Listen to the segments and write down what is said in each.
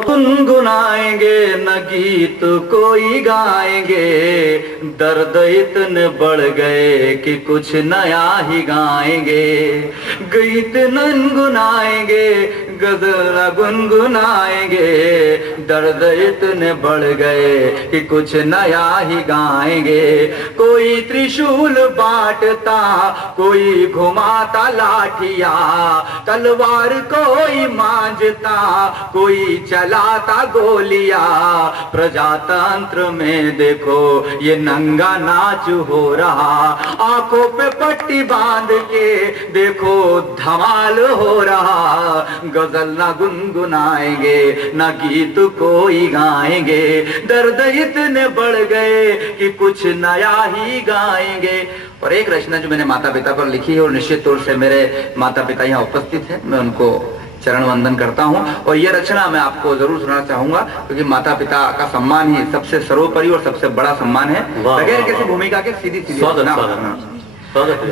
गुनगुनाएंगे न गीत कोई गाएंगे, दर्द इतने बढ़ गए कि कुछ नया ही गाएंगे। गीत गुनगुनाएंगे गजल गुनगुनाएंगे, दर्द इतने बढ़ गए कि कुछ नया ही गाएंगे। कोई त्रिशूल बांटता, कोई घुमाता लाठिया, तलवार कोई मांझता, कोई चलाता गोलियां। प्रजातंत्र में देखो ये नंगा नाच हो रहा, आंखों पे पट्टी बांध के देखो धमाल हो रहा। गजल ना गुनगुनाएंगे न गीत कोई गाएंगे, दर्द इतने बढ़ गए कि कुछ नया ही गाएंगे। और एक रचना जो मैंने माता पिता पर लिखी है, और निश्चित तौर से मेरे माता पिता यहाँ उपस्थित हैं, मैं उनको चरण वंदन करता हूँ। और यह रचना मैं आपको जरूर सुनाना चाहूंगा, क्योंकि माता पिता का सम्मान ही सबसे सर्वोपरि और सबसे बड़ा सम्मान है, बगैर किसी भूमिका के सीधी सीधी।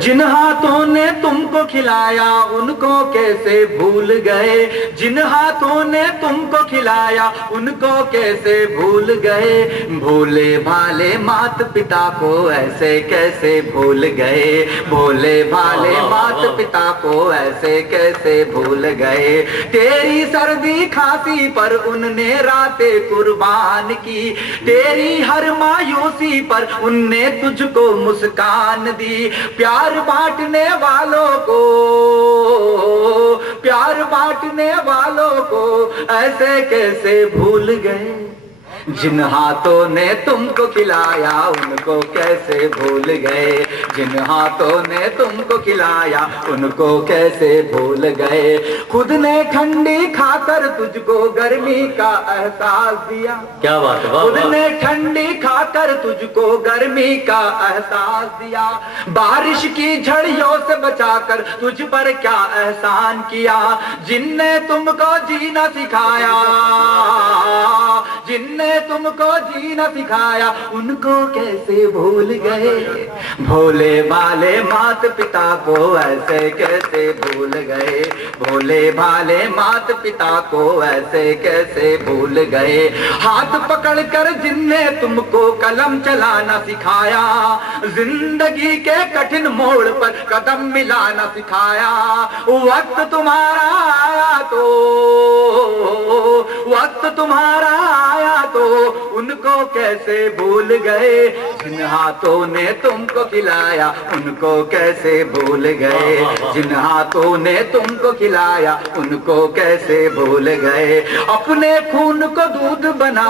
जिन हाथों ने तुमको खिलाया उनको कैसे भूल गए, जिन हाथों ने तुमको खिलाया उनको कैसे भूल गए। भोले भाले मात पिता को ऐसे कैसे भूल गए, भोले भाले मात पिता को ऐसे कैसे भूल गए। तेरी सर्दी खांसी पर उनने रातें कुर्बान की, तेरी हर मायूसी पर उनने तुझको मुस्कान दी। प्यार बांटने वालों को, प्यार बांटने वालों को ऐसे कैसे भूल गए। जिन हाथों ने तुमको खिलाया उनको कैसे भूल गए, जिन हाथों ने तुमको खिलाया उनको कैसे भूल गए। खुद ने ठंडी खाकर तुझको गर्मी का एहसास दिया, क्या बात है। खुद ने ठंडी खाकर तुझको गर्मी का एहसास दिया। बारिश की झड़ियों से बचाकर तुझ पर क्या एहसान किया। जिनने तुमको जीना सिखाया, जिनने तुमको जीना सिखाया उनको कैसे भूल गए। भोले भाले मात पिता को ऐसे कैसे भूल गए, भोले भाले मात पिता को ऐसे कैसे भूल गए। हाथ पकड़कर जिनने तुमको कलम चलाना सिखाया, जिंदगी के कठिन मोड़ पर कदम मिलाना सिखाया। वक्त तुम्हारा आया तो, वक्त तुम्हारा आया तो उनको कैसे भूल गए। जिन हाथों ने तुमको खिलाया उनको कैसे भूल गए, जिन हाथों ने तुमको खिलाया उनको कैसे भूल गए। अपने खून को दूध बना,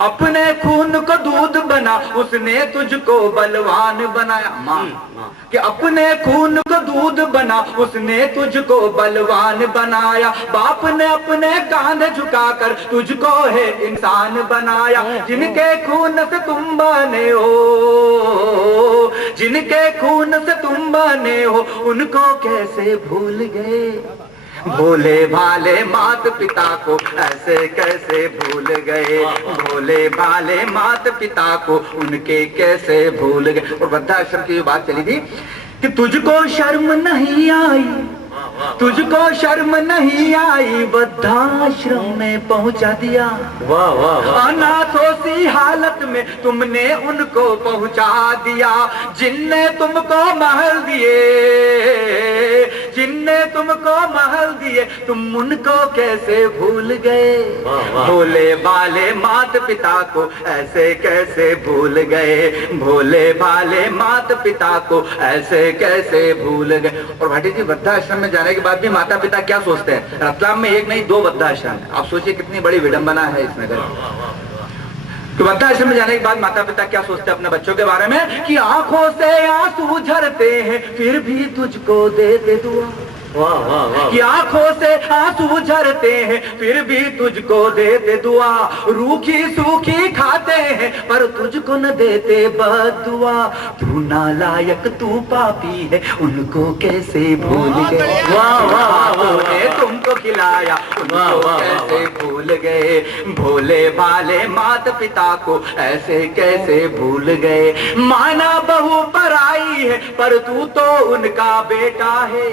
अपने खून को दूध बना, उसने तुझको बलवान बनाया। माँ कि अपने खून को दूध बना, उसने तुझको बलवान बनाया। बाप ने अपने कांधे झुकाकर तुझको है इंसान बनाया। जिनके खून से तुम बने हो, जिनके खून से तुम बने हो उनको कैसे भूल गए। भोले भाले मात पिता को ऐसे कैसे भूल गए, भोले भाले मात पिता को उनके कैसे भूल गए। और वृद्धाश्रम की बात चली थी कि तुझको शर्म नहीं आई, तुझको शर्म नहीं आई, वृद्धाश्रम में पहुंचा दिया। वाह वाह। अनाथों सी हालत में तुमने उनको पहुंचा दिया। जिनने तुमको महल दिए, जिनने तुमको महल दिए, तुम उनको कैसे भूल गए। भोले भाले मात पिता को ऐसे कैसे भूल गए, भोले भाले मात पिता को ऐसे कैसे भूल गए। और भाटी जी वृद्धाश्रम में जाने के बाद भी माता पिता क्या सोचते हैं। रतलाम में एक नहीं दो वृद्धाश्रम है, आप सोचिए कितनी बड़ी विडंबना है इस नगर में। तो वृद्धाश्रम में जाने के बाद माता पिता क्या सोचते हैं अपने बच्चों के बारे में कि आंखों से आंसू झरते हैं फिर भी तुझको देते दुआ। वाह वाह वाह। कि आंखों से आंसू झरते हैं फिर भी तुझको देते दुआ। रूखी सूखी खाते हैं पर तुझको न देते बदुआ। तू नालायक तू पापी है उनको कैसे भूल गए। वाह वाह। उन्होंने तुमको खिलाया उनको कैसे भूल गए। भोले भाले माता पिता को ऐसे कैसे भूल गए। माना बहू पर आई है पर तू तो उनका बेटा है,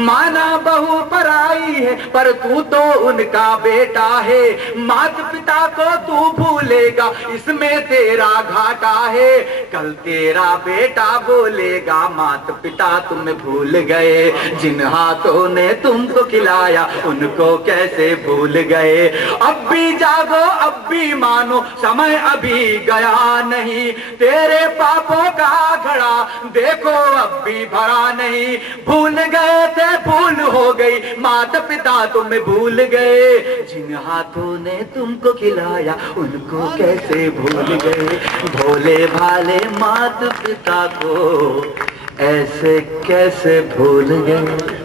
माना बहू पराई है पर तू तो उनका बेटा है। माता पिता को तू भूलेगा इसमें तेरा घाटा है। कल तेरा बेटा बोलेगा माता पिता तुम भूल गए। जिन हाथों ने तुमको खिलाया उनको कैसे भूल गए। अब भी जागो अब भी मानो समय अभी गया नहीं। तेरे पापों का घड़ा देखो अब भी भरा नहीं। भूल गए थे भूल हो गई माता पिता तुम्हें भूल गए। जिन हाथों ने तुमको खिलाया उनको कैसे भूल गए। भोले भाले माता पिता को ऐसे कैसे भूल गए।